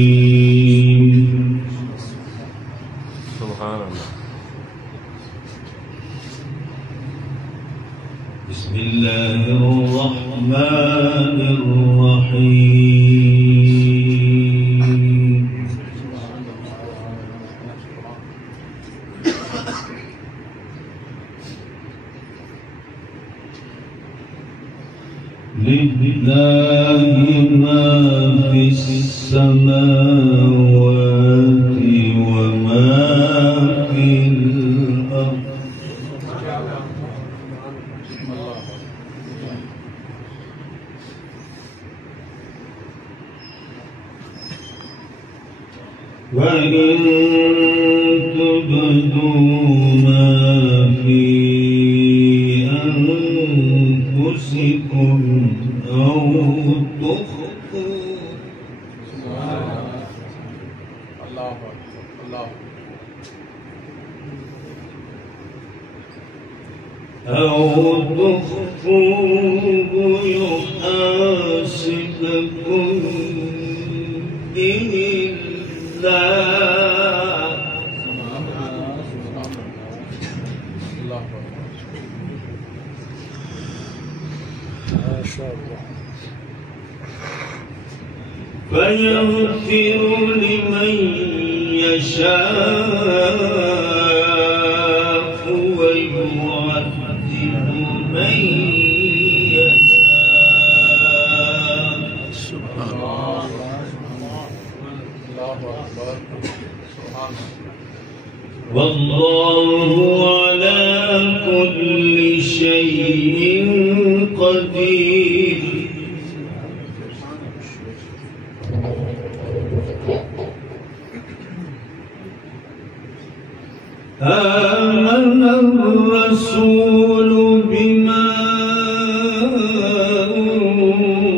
الرجيم. سبحان الله. بسم الله الرحمن الرحيم. لله ما في السماوات وما في الأرض. وإن تبدوا ما في أنفسكم أو تخفوا يحاسبكم به الله. ما شاء الله. فيغفر لمن يشاء ويعذب من يشاء. سبحان الله. والله على كل شيء قدير. آمن الرسول بما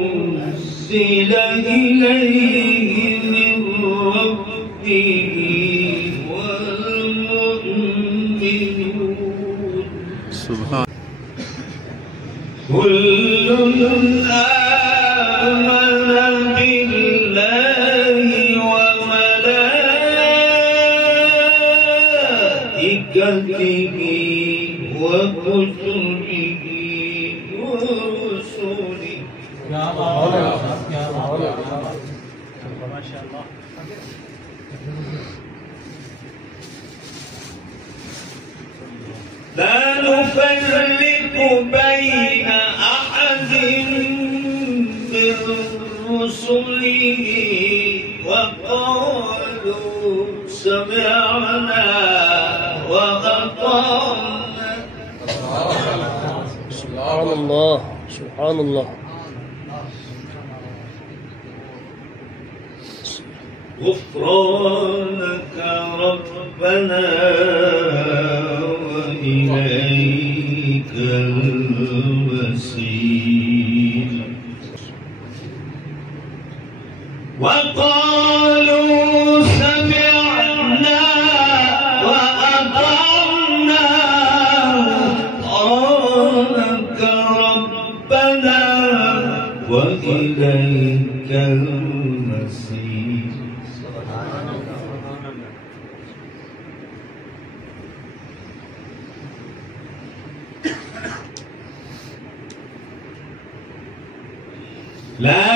أنزل إليه من ربه والمؤمنون سبحان كل آمن بالله وملائكته وكتبه ورسله. ما شاء الله. لا نفرق بين أحد من رسله وقالوا سمعنا وأطعنا. سبحان الله. سبحان الله. غفرانك ربنا وإليك المصير. وقالوا سمعنا وأطعنا غفرانك ربنا وإليك المصير. لا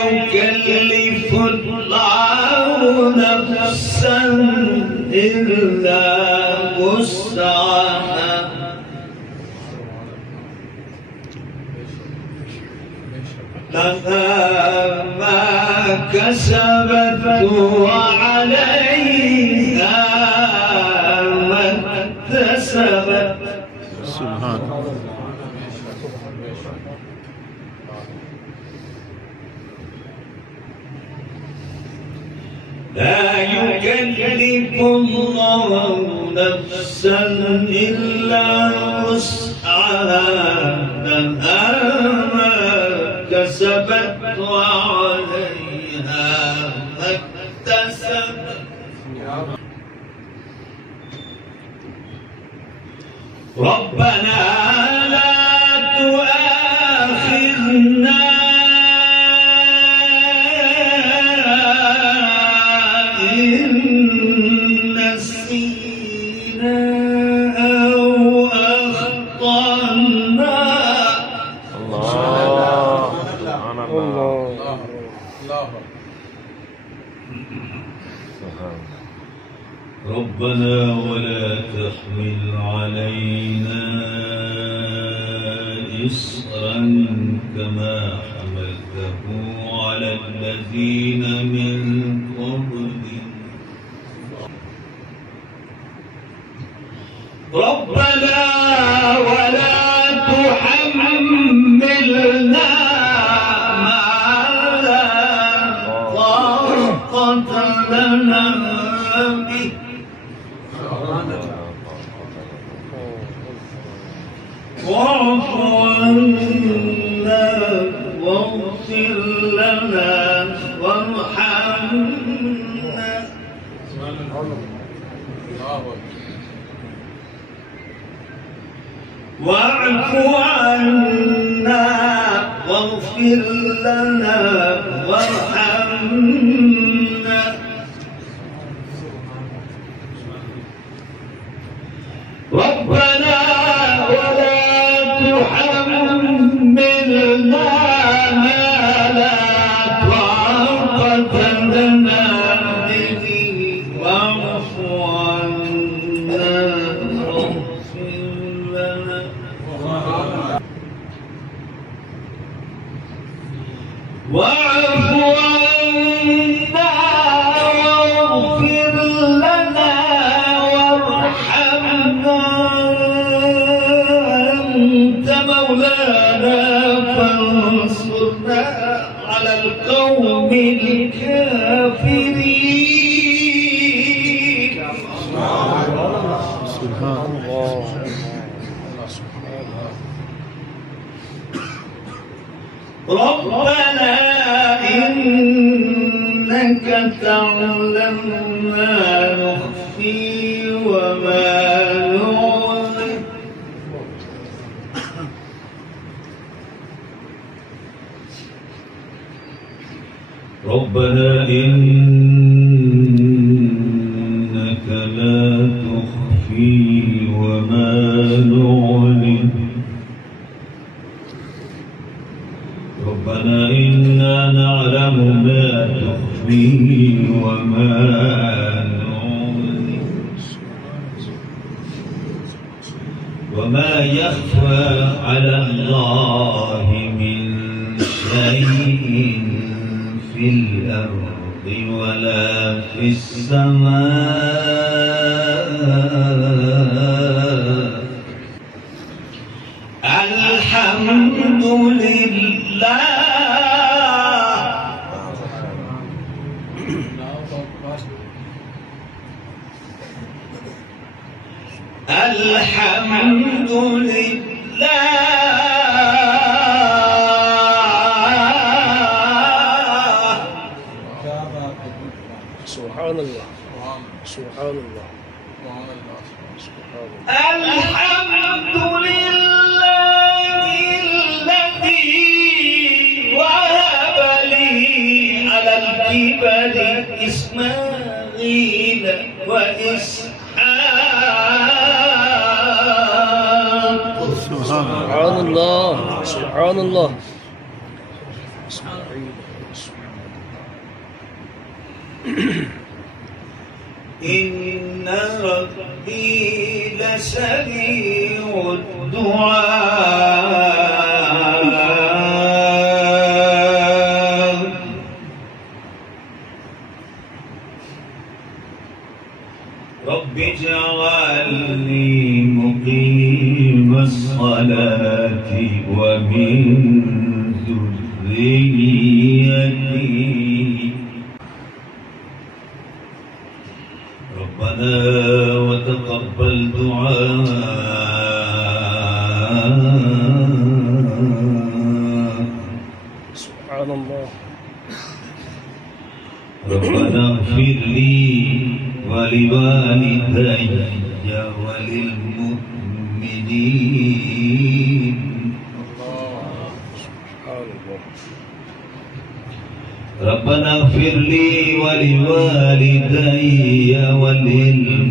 يكلف الله نفسا إلا وسعها لها ما كسبت وعليها ما اكتسبت. سبحان الله. لا يكلف الله نفسا إلا وسعها لها ما كسبت وعليها ما اكتسبت. ربنا لا تؤاخذنا ربنا ولا تحمل علينا إصرا كما حملته على الذين من قبلنا ربنا ولا تحملنا ما لا طاقة لنا به واعف عنا واغفر لنا وارحمنا واعف عنا واغفر لنا وارحمنا ربنا ولا تحملنا ما لا طاقة لنا به واعف عنا واغفر لنا واعف عنا واغفر لنا وارحمنا أنت مولانا فانصرنا على القوم الكافرين سبحان الله. ربنا إنك تعلم ما نخفي وما نعلن ربنا إنك لا تخفي وما نعلن ربنا إنا نعلم ما تخفي وما نعلن وما يخفى على الله من شيء في الأرض ولا في السماء الحمد لله الحمد لله سبحان الله. سبحان الله. الحمد لله الذي وهب لي على الكبر إسماعيل وإسحاق سبحان الله. سبحان الله. إن ربي لسريع الدعاء رب اجعلني مقيم الصلاة ومن ذريتي ربنا وتقبل دعاء سبحان الله. ربنا اغفر لي ولوالدي وللمؤمنين سبحان الله. ربنا اغفر لي ولوالدي وللمؤمنين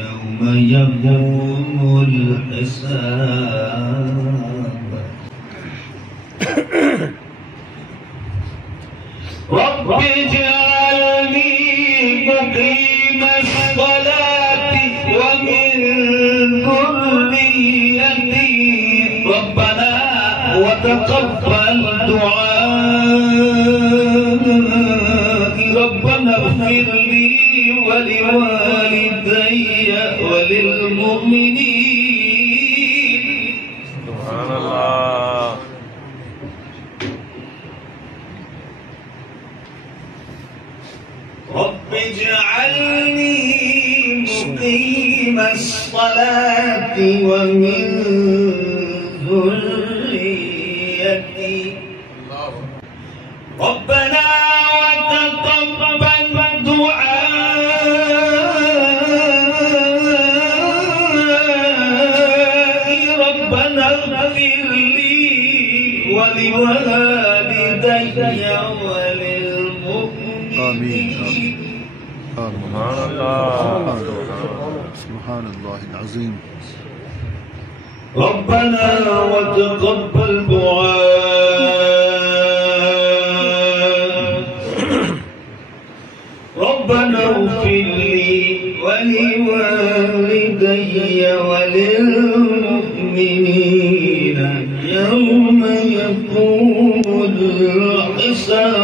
يوم يقوم الحساب رب اجعلني مقيم الصلاة ومن ذريتي ربنا وتقبل دعائي ربنا اغفر لي ولوالدي وللمؤمنين. سبحان الله. رب اجعلني مقيم الصلاة ومن ذريتي ربنا وتقبل دعائي ربنا اغفر لي ولوالدي وللمؤمنين. آمين آمين. سبحان الله. سبحان الله العظيم. ربنا وتقبل دعاء ربنا اغفر لي ولوالدي وللمؤمنين يوم يقوم الحساب.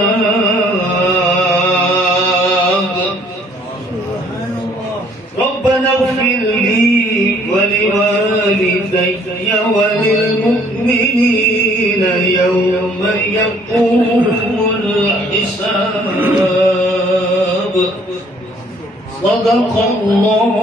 ربنا اغفر لي ولوالدي وللمؤمنين يوم يقوم الحساب. صدق الله